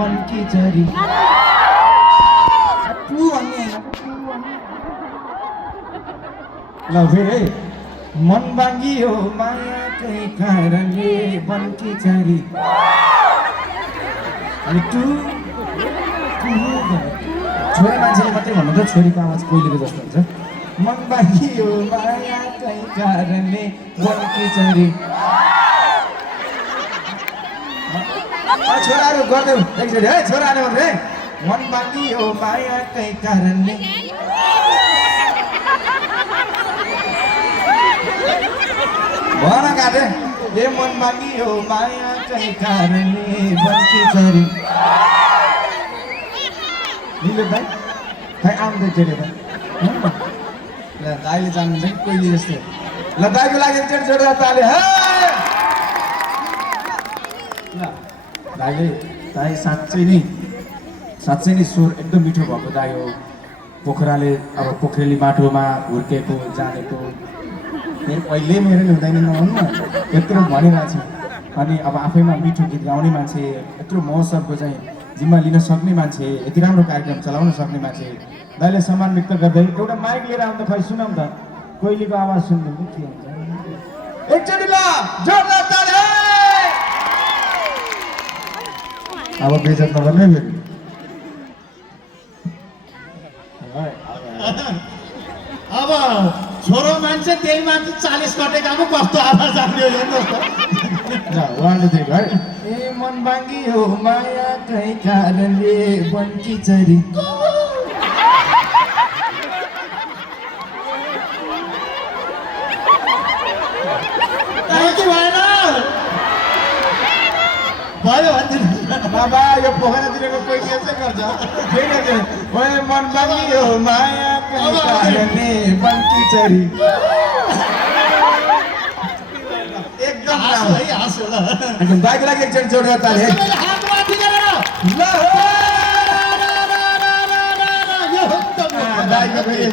बनकी चरी टु भन्ने ल फेरि मन बाँगियो मायाकै कारणले बनकी चरी अनि टु छोरी मान्छेले मात्रै भन्नु त छोरीको आवाज कोइलीको जस्तो हुन्छ मन बाँगियो मायाकै कारणले बनकी चरी छोराहरू गर्दै एकचोटि है छोराहरू भन्दै मन बाँगियो मायाकै कारणले भन काटे ए मन बाँगियो मायाकै कारणले बनकी चरी निलो दाइ खै आउँदै चेरे त ल दाइले जान्नुहुन्छ कि कोइली जस्तो ल दाइको लागि एकचोटि जोडदार ताली है ल दाइले दाइ साँच्चै नै स्वर एकदम मिठो भएको दाइ हो पोखराले अब पोखरेली माटोमा हुर्केको जानेको मेरो कहिले मेरो हुँदैन नभन्नु यत्रो भनिरहेको छु अनि अब आफैमा मिठो गीत गाउने मान्छे यत्रो महोत्सवको चाहिँ जिम्मा लिन सक्ने मान्छे यति राम्रो कार्यक्रम चलाउन सक्ने मान्छे दाइले सम्मान व्यक्त गर्दै एउटा माइक लिएर आउँदा खै सुनाउँ त कोइलीको आवाज सुन्नु के हुन्छ एकचोटि ल जोरदार ताली अब बेइज्जत नगर्नु है फेरि अब छोरो मान्छे त्यही मान्छे 40 कटेकामा कस्तो आवाज आउने हो है ए मन बाँगियो मायाकै कारणले बनकी चरी भयो भन्दिनु बाबा यो पोखरातिरको कोही यसै गर्छ फेरि ओए मन बाँगियो मायाकै कारणले बनकी चरी एकदम हाँसो ल दाइको लागि एकचोटि जोडेर ताली है हात माथि गरेर ल दाइको फेरि